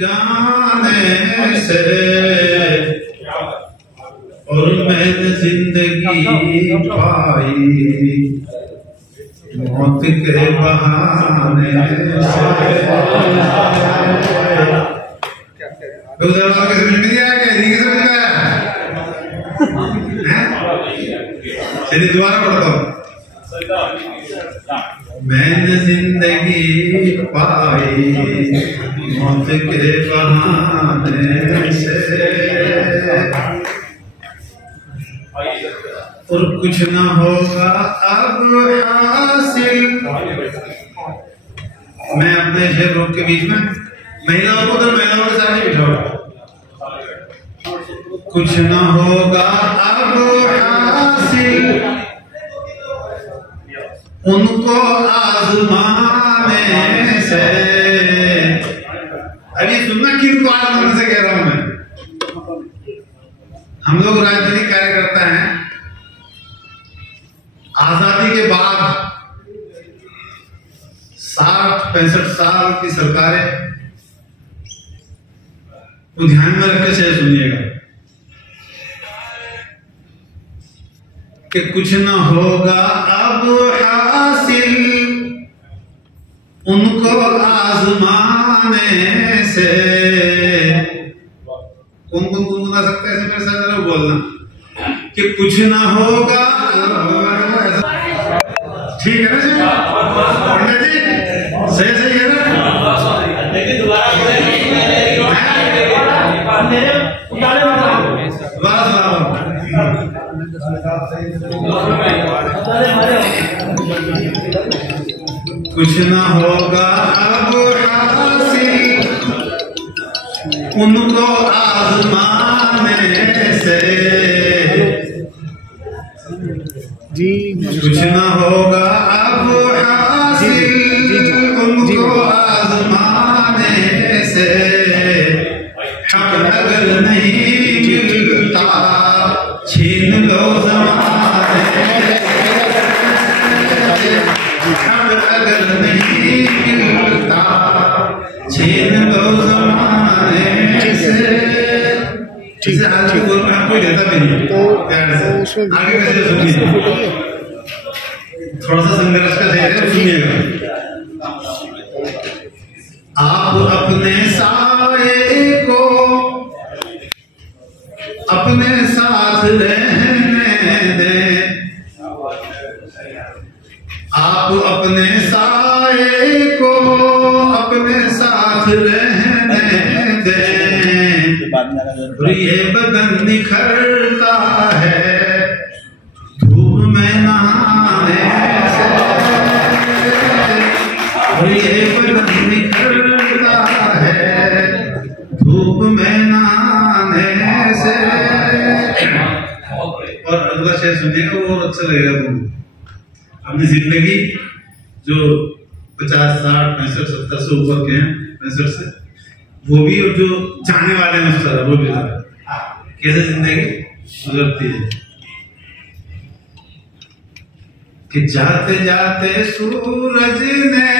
जाने से और मैंने जिंदगी पाई मौत के बहाने से। उधर वाला समझ में नहीं आया क्या? नहीं समझ में आया? चलिए दोबारा पढ़ता हूँ। मैंने जिंदगी पाई मौत के बहाने से और कुछ न होगा अब हासिल। मैं अपने शेरों के बीच में महिलाओं को तो महिलाओं के साथ ही बिठाऊंगा। कुछ न होगा अब हासिल उनको आजमाने से। अभी सुनना किनको आजमाने से कह रहा हूं मैं। हम लोग राजनीतिक कार्यकर्ता हैं। आजादी के बाद 60-65 साल की सरकारें को ध्यान में रख के से सुनिएगा कि कुछ न होगा अब हासिल उनको आजमाने से। कौन कौन गुनगुना सकता है? मेरे साथ जरा बोलना कि कुछ न होगा। ठीक है ना जी? पंडित जी सही सही है ना? लेकिन दोबारा कुछ न होगा अब हासिल उनको आजमाने से। कुछ न होगा अब हासिल उनको आजमाने से। हक अगर नहीं मिलता छीन लो ज़माने से। हक अगर नहीं मिलता छीन लो ज़माने से। ठीक है, आज की बोल में आपको देता भी नहीं प्यार से। आगे कैसे सुनिए, थोड़ा सा संघर्ष का है, सुनिएगा। आप अपने साए को अपने साथ रहने दें। आप अपने साए को अपने साथ रहने दें। ये बदन निखरता है धूप में नहाने से। ये बदन निखरता है धूप में नहाने से। और अगला शेर सुनिएगा, वो अच्छा लगेगा तुमको। अपनी जिंदगी जो 50, 60, 65, 70 से ऊपर के हैं, 65 से, वो भी, और जो जाने वाले हैं वो भी कैसे जिंदगी गुजरती है कि जाते जाते सूरज ने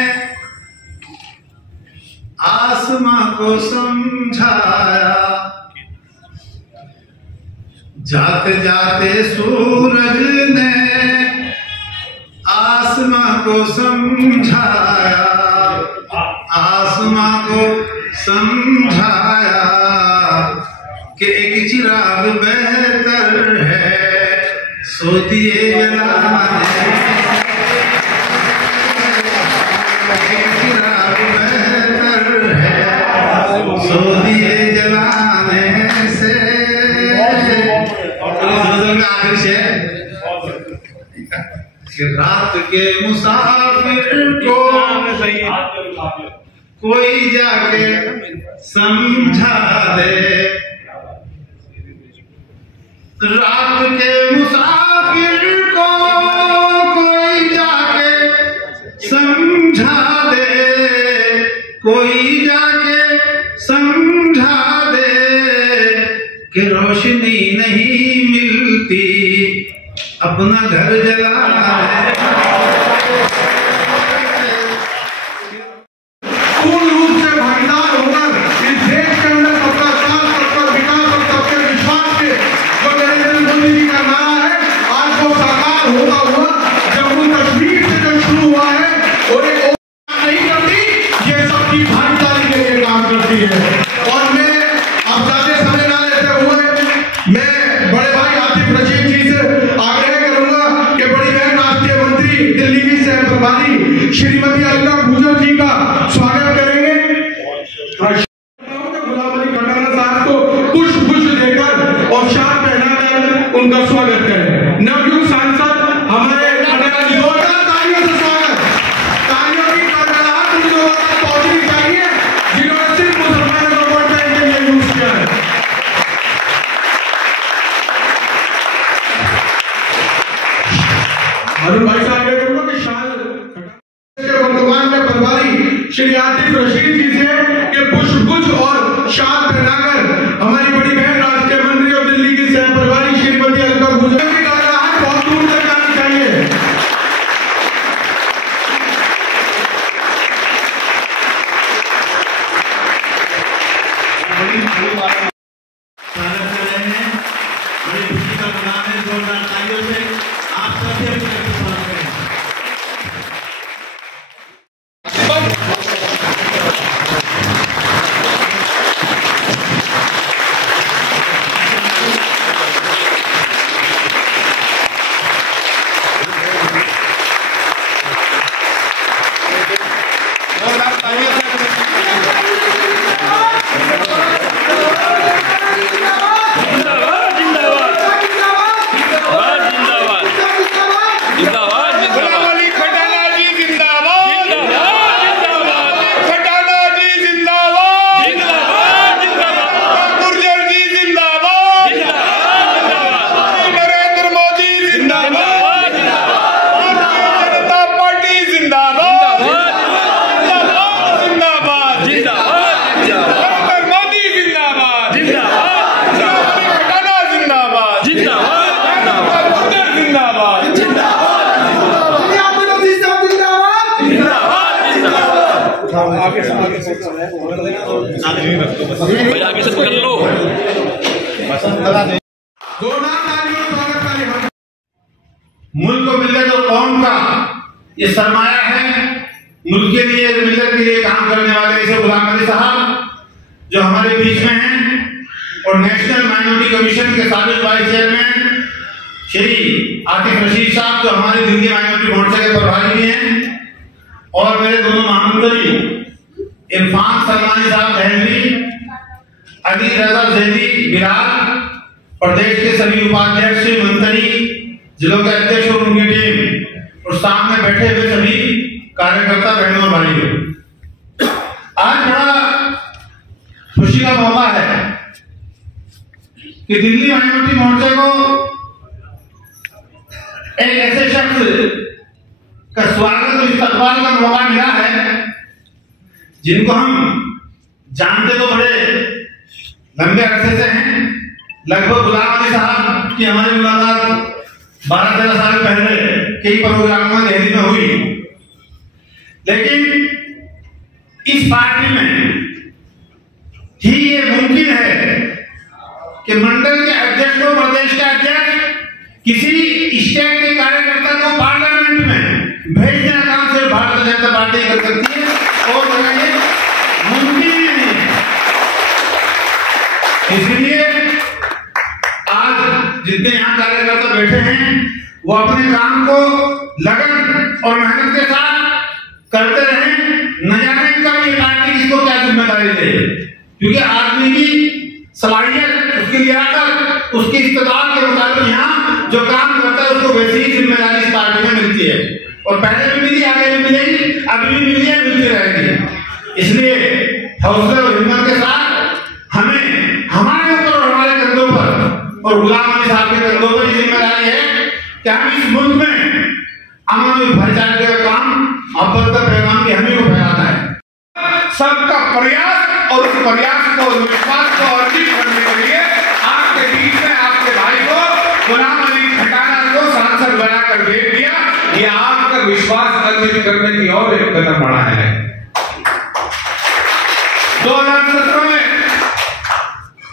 आसमां को समझाया। जाते जाते सूरज ने आसमां को समझाया। आसमां को समझाया कि एक चिराग बेहतर है सो दिए जलाने। एक चिराग बेहतर है सो दिए जलाने से। आखिर शेर कि रात के मुसाफिर को कोई जाके समझा दे। रात के मुसाफिर को कोई जाके समझा दे। कोई जाके समझा दे कि रोशनी नहीं मिलती अपना घर जला है। पूर्ण रूप से भागीदार होकर आपकी भागीदारी के लिए काम करती है। और मैं अब ज्यादा समय ना लेते हुए मैं बड़े भाई आतिफ रशीद जी से आग्रह करूंगा कि बड़ी बहन राष्ट्रीय मंत्री दिल्ली की सह प्रभारी श्रीमती अलका गुजर जी का स्वागत करेंगे। गुलाम अली खटाना साहब को पुष्प देकर और शाल पहनाकर उनका स्वागत करें। नवयुग सांसद हमारे जोरदार तालियों से स्वागत, तालियों की कड़कड़ाहट उन लोगों तक पहुंचनी चाहिए जिन्होंने सिर्फ मुसलमानों को वोट देने के लिए यूज किया है। अरुण भाई साहब आगे करूंगा कि शाल वर्तमान में प्रभारी श्री आतिफ रशीद जी से कि पुष्पगुच्छ और शाल पहनाकर हमारी बड़ी बहन राष्ट्रीय मंत्री और दिल्ली की सह प्रभारी श्रीमती अलका गुजर की कड़कड़ाहट बहुत दूर तक जानी चाहिए। स्वागत कर रहे हैं, बड़ी खुशी का मुकाम है। जोरदार तालियों से आप सभी अपना स्वागत करें। आगे से पकड़ लो। मुल्क को मिलने तो कौम का ये सरमाया है। मुल्क के लिए, मिलत के लिए काम करने वाले ऐसे गुलाम अली साहब जो हमारे बीच में हैं, और नेशनल माइनॉरिटी कमीशन के साबिक वाइस चेयरमैन श्री आतिफ रशीद साहब जो हमारे दिल्ली माइनॉरिटी मोर्चा के प्रभारी भी हैं, और मेरे दोनों महामंत्री इरफान सलमानी साहब दहली, अली रजा जैदी बिलाल, प्रदेश के सभी उपाध्यक्ष मंत्री, जिलों के अध्यक्ष और उनकी टीम, और सामने बैठे हुए सभी कार्यकर्ता बहनों और भाइयों, आज बड़ा खुशी का मौका है कि दिल्ली माइनॉरिटी मोर्चे को एक ऐसे शख्स का स्वागत और इस्तकबाल का मौका मिला है जिनको हम जानते तो बड़े लंबे अरसे से हैं। लगभग गुलाम अली साहब की हमारी मुलाकात 12-13 साल पहले कई प्रोग्रामों में दिल्ली में हुई, लेकिन इस पार्टी में ही ये मुमकिन है कि मंडल के अध्यक्ष को, प्रदेश के अध्यक्ष किसी स्टेट के कार्यकर्ता को पार्लियामेंट में भेजने का काम सिर्फ भारतीय जनता पार्टी कर सकती है, और ये मुमकिन ही नहीं है। इसलिए आज जितने यहाँ कार्यकर्ता बैठे हैं वो अपने काम को लगन और मेहनत के साथ करते रहें। न जाने इनका भी पार्टी किसको क्या जिम्मेदारी दे, क्योंकि आदमी की सलाहियत, उसकी लियाकत, उसकी इस्तेदाद के मुताबिक यहाँ जो काम करता है उसको वैसी ही जिम्मेदारी इस पार्टी में मिलती है, और पहले भी मिली, आगे भी मिलेगी, अभी भी मिली है, मिलती रहेगी। इसलिए हौसले और हिम्मत के साथ हमें हमारे ऊपर और हमारे कंधों पर और गुलाम अली साहब के कंधों पर जिम्मेदारी है कि हम इस मुल्क में अमन और भाईचारे का काम, मोहब्बत का पैगाम भी हमें को फैलाना है। सबका प्रयास और उस प्रयास को, विश्वास को अर्जित करने के लिए आपके बीच में आपके भाई को गुलाम अली खटाना को सांसद बनाकर भेज दिया। ये आपका विश्वास अर्जित करने की और एक कदम बढ़ा है। 2017 में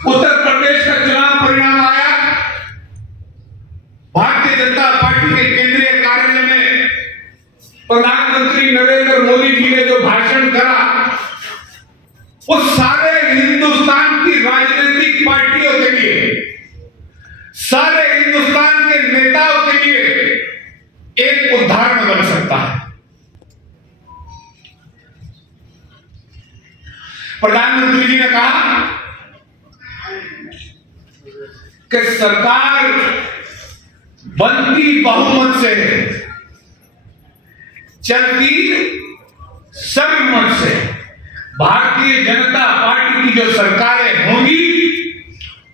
उत्तर प्रदेश का चुनाव परिणाम आया। भारतीय जनता पार्टी के केंद्रीय कार्यालय में प्रधानमंत्री नरेंद्र मोदी जी ने जो भाषण करा वो सारे हिंदुस्तान की राजनीतिक पार्टियों के लिए, सारे हिंदुस्तान के नेताओं के लिए एक उदाहरण बन सकता है। प्रधानमंत्री जी ने कहा कि सरकार बनती बहुमत से, चलती सर्वमत से। भारतीय जनता पार्टी की जो सरकारें होंगी,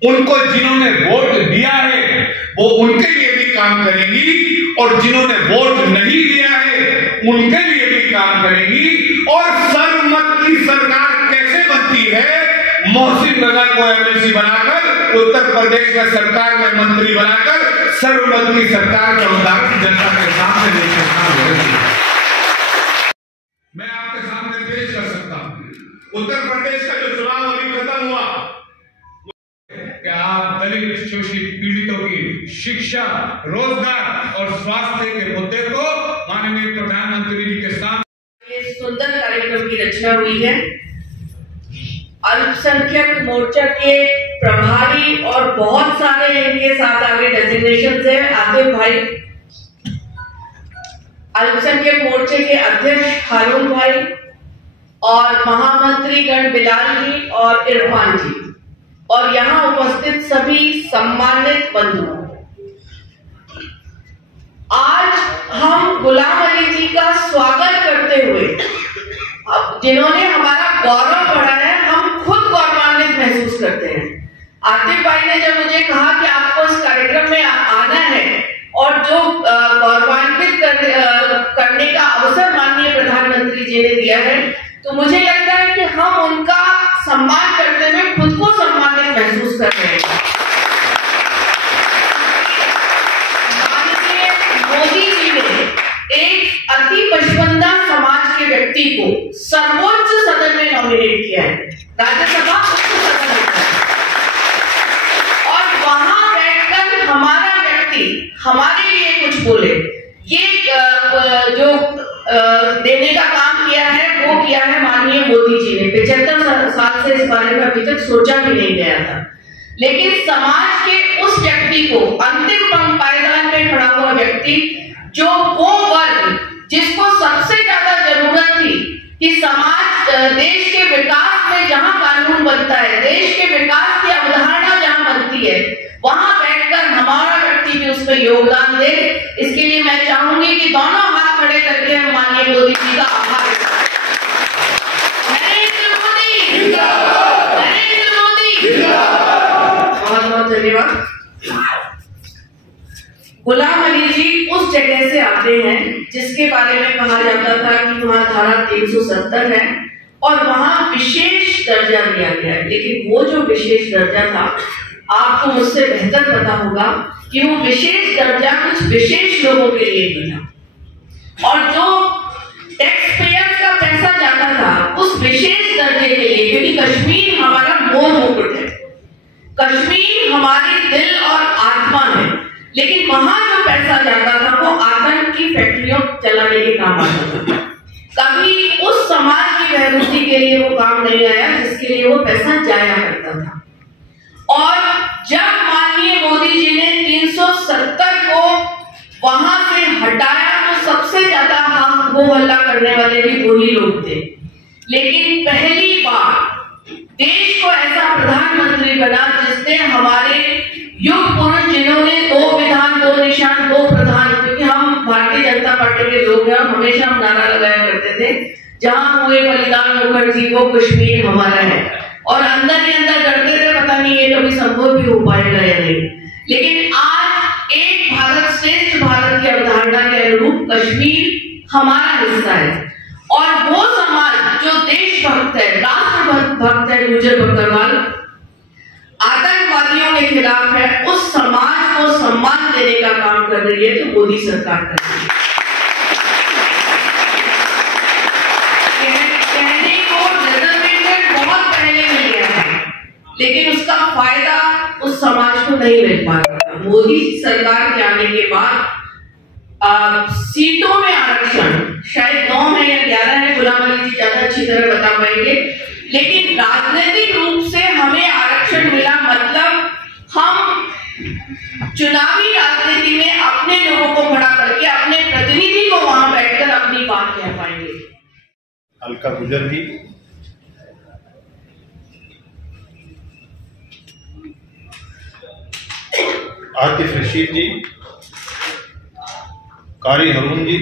उनको जिन्होंने वोट दिया है वो उनके लिए भी काम करेंगी, और जिन्होंने वोट नहीं दिया है उनके लिए भी काम करेंगी। और सर्वमत की सरकार कैसे बनती है? मोहसिन रजा को एमएलसी बनाकर, उत्तर प्रदेश में सरकार में मंत्री बनाकर सर्वमत की सरकार का उदाहरण जनता के सामने पेश करना। मैं आपके सामने पेश कर सकता हूं उत्तर प्रदेश का जो चुनाव अभी खत्म हुआ, कि आप दलित शोषित पीड़ितों की शिक्षा, रोजगार और स्वास्थ्य के मुद्दे को माननीय प्रधानमंत्री जी के सामने सुंदर कार्यक्रम की रचना हुई है। अल्पसंख्यक मोर्चा के प्रभारी और बहुत सारे इनके साथ आगे डेजिग्नेशन है। आसिफ भाई, अल्पसंख्यक मोर्चे के अध्यक्ष हारून भाई, और महामंत्री गण बिलाल जी और इरफान जी, और यहाँ उपस्थित सभी सम्मानित बंधु। आज हम गुलाम अली जी का स्वागत करते हुए, जिन्होंने हमारा गौरव बढ़ाया है, हम खुद गौरवान्वित महसूस करते हैं। आतिफ भाई ने जब मुझे कहा कि आपको इस कार्यक्रम में आना है और जो गौरवान्वित करने का अवसर माननीय प्रधानमंत्री जी ने दिया है, तो मुझे लगता है कि हम उनका सम्मान करते हुए खुद को सम्मानित महसूस कर रहे हैं। माननीय मोदी जी ने एक अति पसंदीदा समाज के व्यक्ति को सर्वोच्च सदन में नॉमिनेट किया है, राज्यसभा उच्च सदन में, और वहां बैठकर हमारा व्यक्ति हमारे लिए कुछ बोले, ये जो देने का काम किया है वो किया है माननीय मोदी जी ने। 75 साल से इस बारे में अभी तक सोचा भी नहीं गया था, लेकिन समाज के उस व्यक्ति को, अंतिम पायदान में खड़ा हुआ व्यक्ति, जो वो वर्ग जिसको सबसे ज्यादा जरूरत थी कि समाज, देश के विकास में जहां कानून बनता है, देश के विकास की अवधारणा जहां बनती है, वहां बैठकर हमारा व्यक्ति भी उसमें योगदान दे। इसके लिए मैं चाहूंगी कि दोनों हाथ खड़े करके हम माननीय मोदी जी का आभार व्यक्त करें। नरेंद्र मोदी जिंदाबाद, नरेंद्र मोदी जिंदाबाद। बहुत बहुत धन्यवाद। गुलाम अली जी उस जगह से आते हैं जिसके बारे में कहा जाता था कि वहां धारा 370 है और वहां विशेष दर्जा दिया गया है, लेकिन वो जो विशेष दर्जा था, आपको मुझसे बेहतर पता होगा कि वो विशेष दर्जा कुछ विशेष लोगों के लिए भी था, और जो टैक्स पेयर का पैसा जाता था उस विशेष दर्जे के लिए, क्योंकि कश्मीर हमारा मोर मुकुट है, कश्मीर हमारे दिल और आत्मा है, लेकिन वहां जो पैसा जाता था वो आतंक की फैक्ट्रियों चलाने के काम आता था। कभी उस समाज की बहबूदी के लिए वो काम नहीं आया जिसके लिए वो पैसा जाया करता था। और जब माननीय मोदी जी ने 370 को वहां से हटाया तो सबसे ज्यादा हम वो हल्ला करने वाले भी वही लोग थे, लेकिन पहली बार देश को ऐसा प्रधानमंत्री बना जिसने हमारे युग पुरुष, जिन्होंने 2 विधान 2 निशान 2 प्रधान, क्योंकि हम भारतीय जनता पार्टी के लोग हैं, हमेशा हम नारा लगाया करते थे, जहां हुए बलिदान मुखर्जी वो कश्मीर हमारा है, और अंदर ही अंदर डरते थे पता नहीं ये कभी संभव भी हो पाएगा या नहीं। लेकिन आज एक भारत श्रेष्ठ भारत की अवधारणा के अनुरूप कश्मीर हमारा हिस्सा है, और वो समाज जो देशभक्त है, राष्ट्रभक्त है, गुर्जर बकरवाल आतंकवादियों के खिलाफ है, उस समाज को सम्मान देने का काम कर रही है, तो मोदी सरकार कर रही है। कहने को रिजर्वेशन बहुत पहले मिल गया है, लेकिन उसका फायदा उस समाज को नहीं मिल पा रहा था। मोदी सरकार के आने के बाद सीटों में आरक्षण शायद 9 है या 11 है, गुलाम अली जी ज्यादा अच्छी तरह बता पाएंगे, लेकिन राजनीतिक रूप से हमें आरक्षण मिला, मतलब हम चुनावी राजनीति में अपने लोगों को खड़ा करके अपने प्रतिनिधि को वहां बैठकर अपनी बात कह पाएंगे। अलका गुजर जी, आतिफ रशीद जी, कारी हरून जी,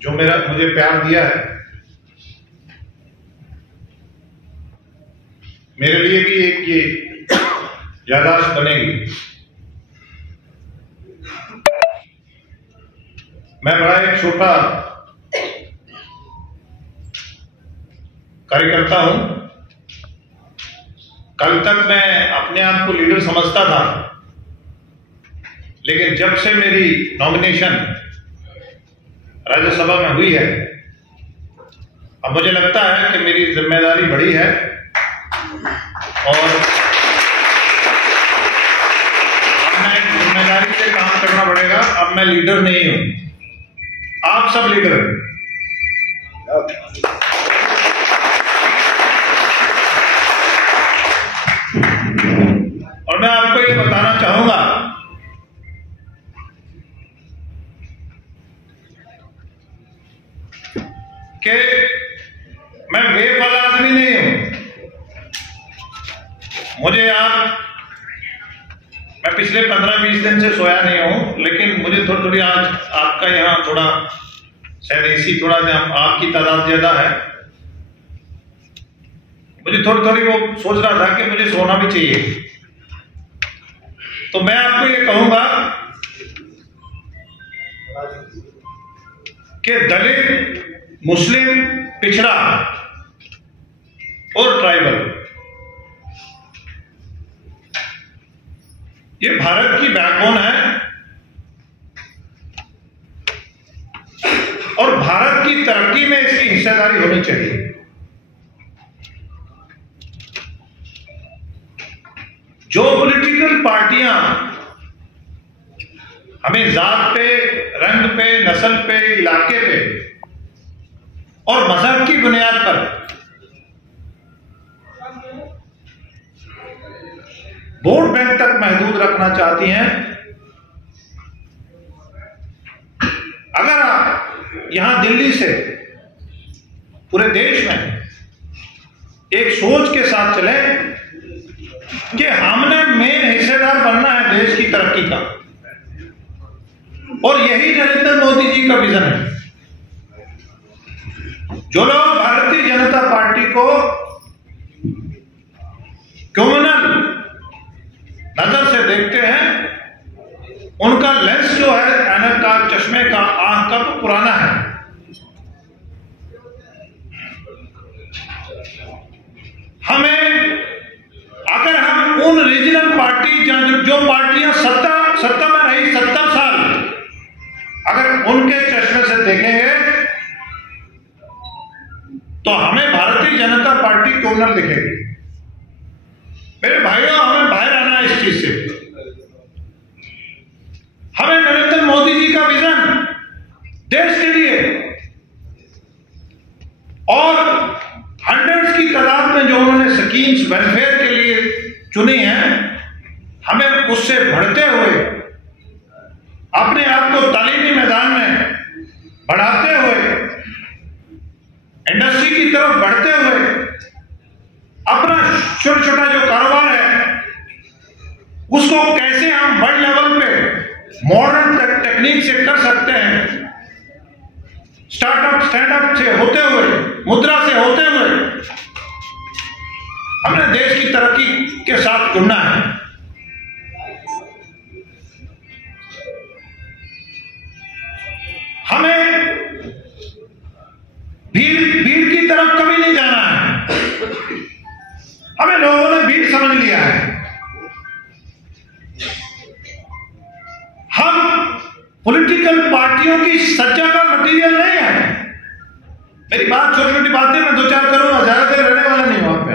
जो मुझे प्यार दिया है, मेरे लिए भी एक ये याददाश्त बनेगी। मैं बड़ा एक छोटा कार्यकर्ता हूं। कल तक मैं अपने आप को लीडर समझता था, लेकिन जब से मेरी नॉमिनेशन राज्यसभा में हुई है, अब मुझे लगता है कि मेरी जिम्मेदारी बड़ी है और अब मैं जिम्मेदारी से काम करना पड़ेगा। अब मैं लीडर नहीं हूं, आप सब लीडर हैं। और मैं आपको ये बताना चाहूंगा कि मैं वेब वाला आदमी नहीं हूं। मुझे मैं पिछले 15-20 दिन से सोया नहीं हूं, लेकिन मुझे थोड़ी आज आपका यहाँ थोड़ा शायद इसी थोड़ा आपकी तादाद ज्यादा है, मुझे थोड़ी वो सोच रहा था कि मुझे सोना भी चाहिए। तो मैं आपको ये कहूंगा कि दलित, मुस्लिम, पिछड़ा और ट्राइबल, ये भारत की बैकबोन है और भारत की तरक्की में इसकी हिस्सेदारी होनी चाहिए। जो पॉलिटिकल पार्टियां हमें जात पे, रंग पे, नस्ल पे, इलाके पे और मजहब की बुनियाद पर वोट बैंक तक महदूद रखना चाहती हैं, अगर आप यहां दिल्ली से पूरे देश में एक सोच के साथ चले कि हमने मेन हिस्सेदार बनना है देश की तरक्की का, और यही नरेंद्र मोदी जी का विजन है। जो लोग भारतीय जनता पार्टी को कम्युनल नजर से देखते हैं, उनका लेंस जो है ऐनक का, चश्मे का, आंख का पुराना है। हमें अगर हम उन रीजनल पार्टी जो पार्टियां सत्ता में रही 70 साल, अगर उनके चश्मे से देखेंगे तो हमें भारतीय जनता पार्टी कम्युनल दिखेगी। मेरे भाइयों, हमें बाहर आना है इस चीज से। हमें नरेंद्र मोदी जी का विजन देश के लिए और हंड्रेड्स की तादाद में जो उन्होंने स्कीम्स वेलफेयर के लिए चुनी है, हमें उससे बढ़ते हुए अपने आप को तालीमी मैदान में बढ़ाते हुए, इंडस्ट्री की तरफ बढ़ते हुए, अपना छोटा छोटा जो कारोबार है उसको कैसे हम बड़े लेवल पे मॉडर्न टेक्निक से कर सकते हैं, स्टार्टअप से होते हुए, मुद्रा से होते हुए हमने देश की तरक्की के साथ जुड़ना है। हमें भीड़ की तरफ कभी नहीं जाना है। हमें लोगों ने भीड़ समझ लिया है। हम पॉलिटिकल पार्टियों की सज्जा का मटीरियल नहीं है। मेरी बात छोटी छोटी बातें मैं 2-4 करूंगा, ज्यादा देर रहने वाला नहीं वहां पे।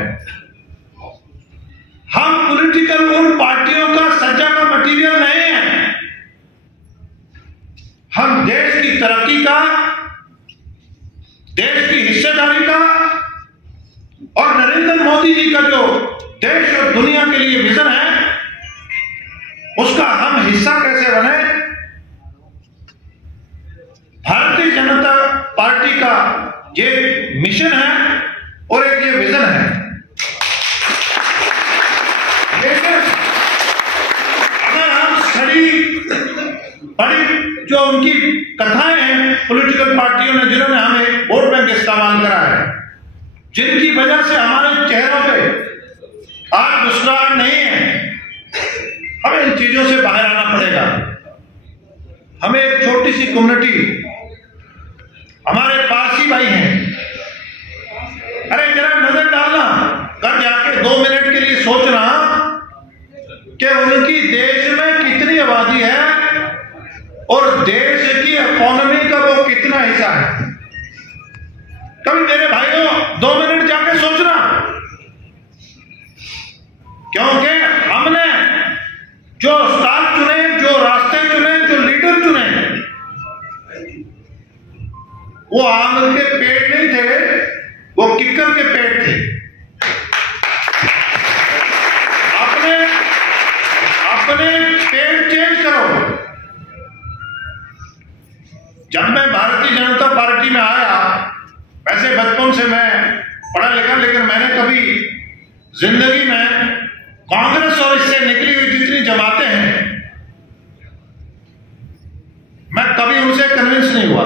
हम पॉलिटिकल उन पार्टियों का सज्जा का मटीरियल नहीं है। हम देश की तरक्की का, देश की हिस्सेदारी का और नरेंद्र मोदी जी का जो देश और दुनिया के लिए विजन है, उसका हम हिस्सा कैसे बने। भारतीय जनता पार्टी का ये मिशन है और एक ये विजन है। लेकिन अगर हम बड़ी जो उनकी कथाएं हैं पॉलिटिकल पार्टियों ने, जिन्होंने हमें वोट बैंक इस्तेमाल करा है, जिनकी वजह से हमारे चेहरों पे आज मुस्कुराहट नहीं है, हमें इन चीजों से बाहर आना पड़ेगा। हमें एक छोटी सी कम्युनिटी, हमारे पारसी भाई हैं, अरे जरा नजर डालना, घर जाके 2 मिनट के लिए सोचना कि उनकी देश में कितनी आबादी है और देश की इकोनॉमी का वो कितना हिस्सा है। कभी मेरे भाइयों 2 मिनट जाके सोचना, क्योंकि हमने जो उस्ताद चुने, जो रास्ते चुने, जो लीडर चुने, वो आम के पेड़ नहीं थे, वो किक्कर के पेड़ थे। अपने पेड़ चेंज करो। जब मैं भारतीय जनता पार्टी में आया, वैसे बचपन से मैं पढ़ा लिखा, लेकिन मैंने कभी जिंदगी में कांग्रेस और इससे निकली हुई जितनी जमातें हैं, मैं कभी उनसे कन्विंस नहीं हुआ।